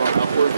paddle upwards.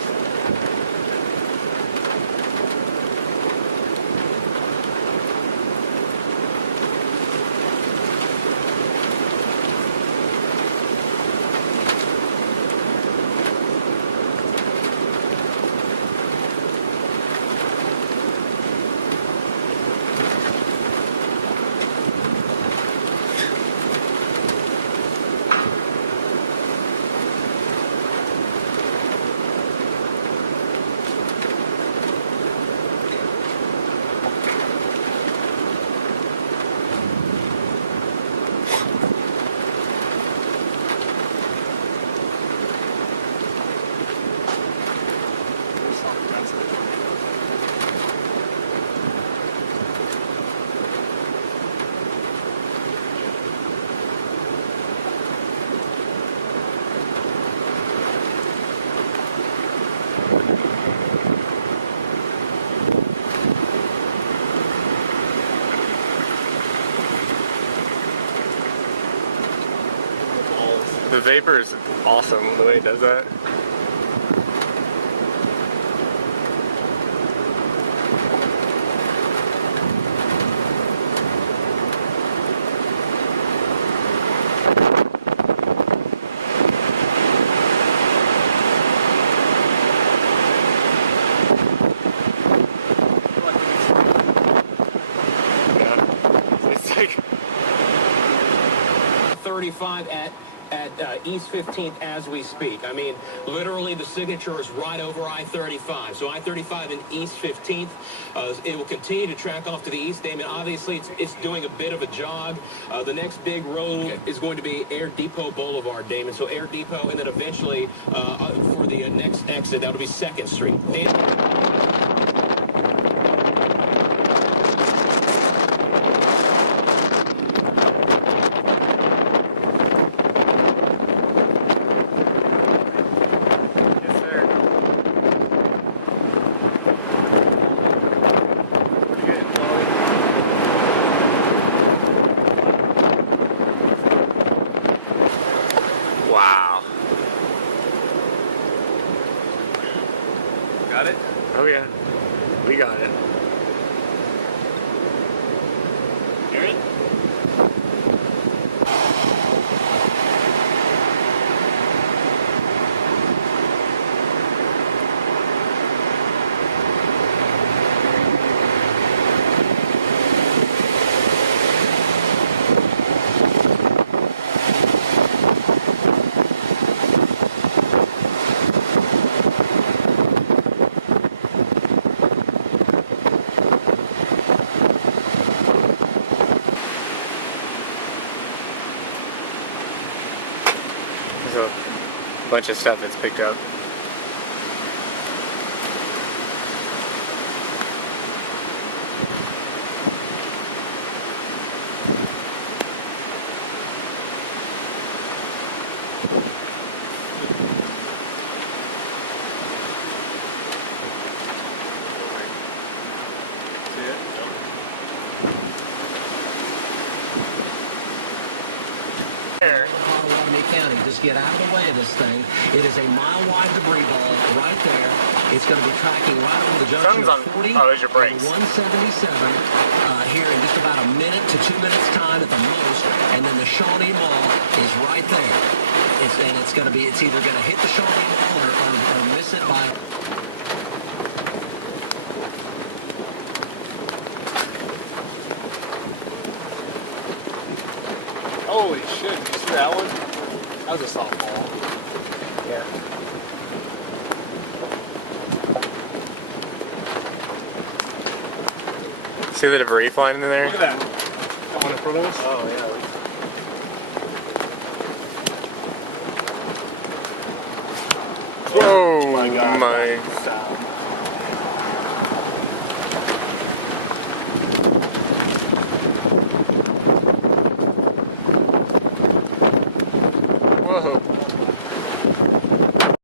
The vapor is awesome the way it does that. Yeah, it's like 35 at East 15th as we speak. I mean, literally the signature is right over I-35. So I-35 and East 15th, it will continue to track off to the east. Damon, obviously it's doing a bit of a jog. The next big road is going to be Air Depot Boulevard, Damon. So Air Depot, and then eventually for the next exit, that'll be 2nd Street. wow. Got it? Oh yeah, we got it. Hear it? There's a bunch of stuff it's picked up. See it? Potawatomi County. Just get out of the way of this thing. It is a mile-wide debris ball right there. It's going to be tracking right over the junction of 40 oh, there's your brakes. and 177 here in just about a minute to 2 minutes time at the most. And then the Shawnee Mall is right there. It's going to be, it's either going to hit the Shawnee Mall or miss it by... Holy shit, did you see that one? That was a softball. Yeah. See the debris flying in there? Look at that. That one in front of us? Oh yeah. Whoa, my God. my